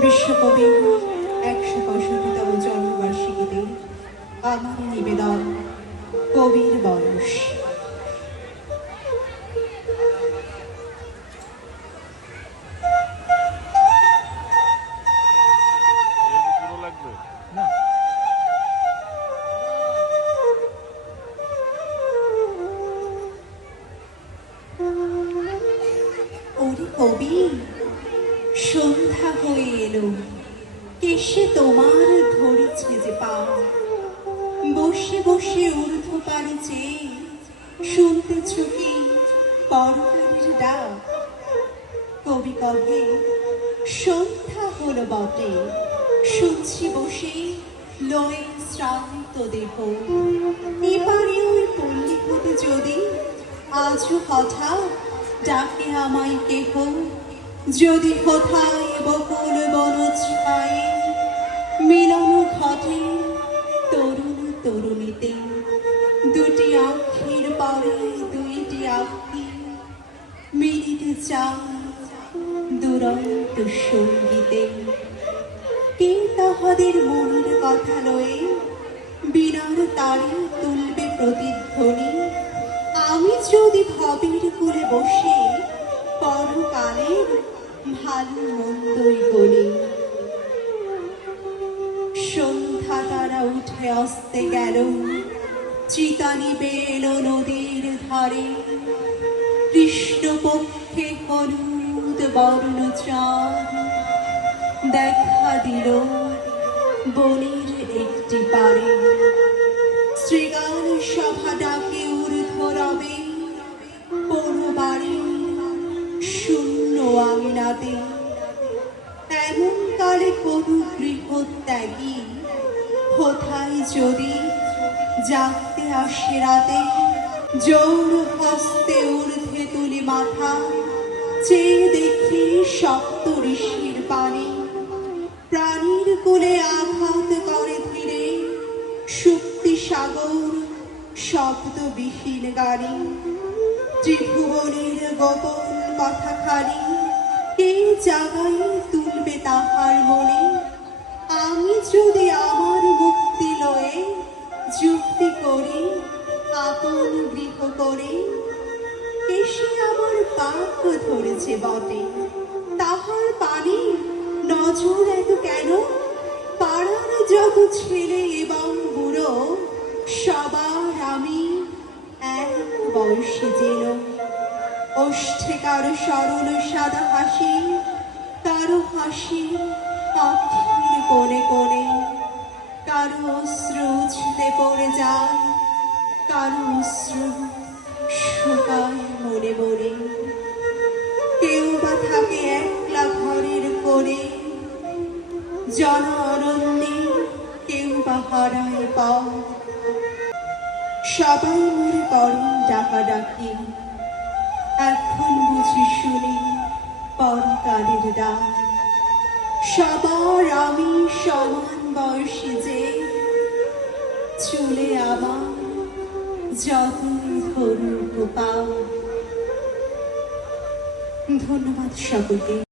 বিশ্বকবির ১৬৫তম জন্মবার্ষিকীতে আমার নিবেদন কবির বয়স। ওরে কবি, সন্ধ্যা হয়ে এলো, কেশে তোমার ধরেছে যে পা, বসে বসে ঊর্ধ্ব পারে চেয়ে শুনতেছ কি পরকারের ডাক? কবি কহে সন্ধ্যা হলো বটে, শুনছি বসে লয়ে শ্রান্ত দেহ। এবারে ওই পল্লী হতে যদি আজও হঠাৎ ডাকে আমায় কেহ, যদি কোথায় বকুল বনছায়ে মিলন ঘটে তরুণ তরুণীতে, দুটি আঁখির পরে দুইটি আঁখি মিলিতে চায় দুরন্ত সঙ্গীতে। কে তাহাদের মনের কথা লয়ে বিনার তারে তুলবে প্রতিধ্বনি? আমি যদি ভবের কুলে বসে পরকালের ভালো মন্দই বলি। সন্ধ্যা তারা উঠে আসতে গেল, চিতা নিবে এলো নদীর ধারে, কৃষ্ণপক্ষে হলুদ বর্ণ চাঁদ দেখা দিল বনের একটি পারে। শ্রীগান সভা ডাকে ঊর্ধ্ব রবে পোড়ো বাড়ি শূন্য আঙিনাতে। এমন কালে কোনো গৃহত্যাগী কোথায় যদি জাগতে আসে রাতে, জোর হস্তে ঊর্ধ্বে তুলি মাথা, চেয়ে দেখি সপ্ত ঋষির পানে। প্রাণীর কোলে আঘাত করে ধীরে শক্তি সাগর শব্দবিহীন গাড়ি। ত্রিভুবনের গোপন কথা খালি কে জাগাই তুলবে তাহার মনে? আমি যদি আমার মুক্তি লয়ে যুক্তি করি আপন গৃহ করে, এসে আমার পাক ধরেছে বটে, তাহার পানি নজর এত কেন? পাড়ার যত ছেলে এবং বুড়ো সবার আমি এক বয়সে যেন। ওষ্ঠে কারো সরল সাদা হাসি, কারো হাসি আখির কোণে কোণে, কারো অশ্রু উছলে পড়ে যায়, কারো অশ্রু শুকায় মনে মনে। কেউ বা থাকে একলা ঘরের কোণে জন অরণ্যে, কেউ বা হারায় পথ। সবাই মরে করুণ ডাকাডাকি, এখন বুঝি শুনি পরকালের ডাক। সবার আমি সমান বয়সী যে, চুলে আমার যতই ধরুক পা। ধন্যবাদ সকলকে।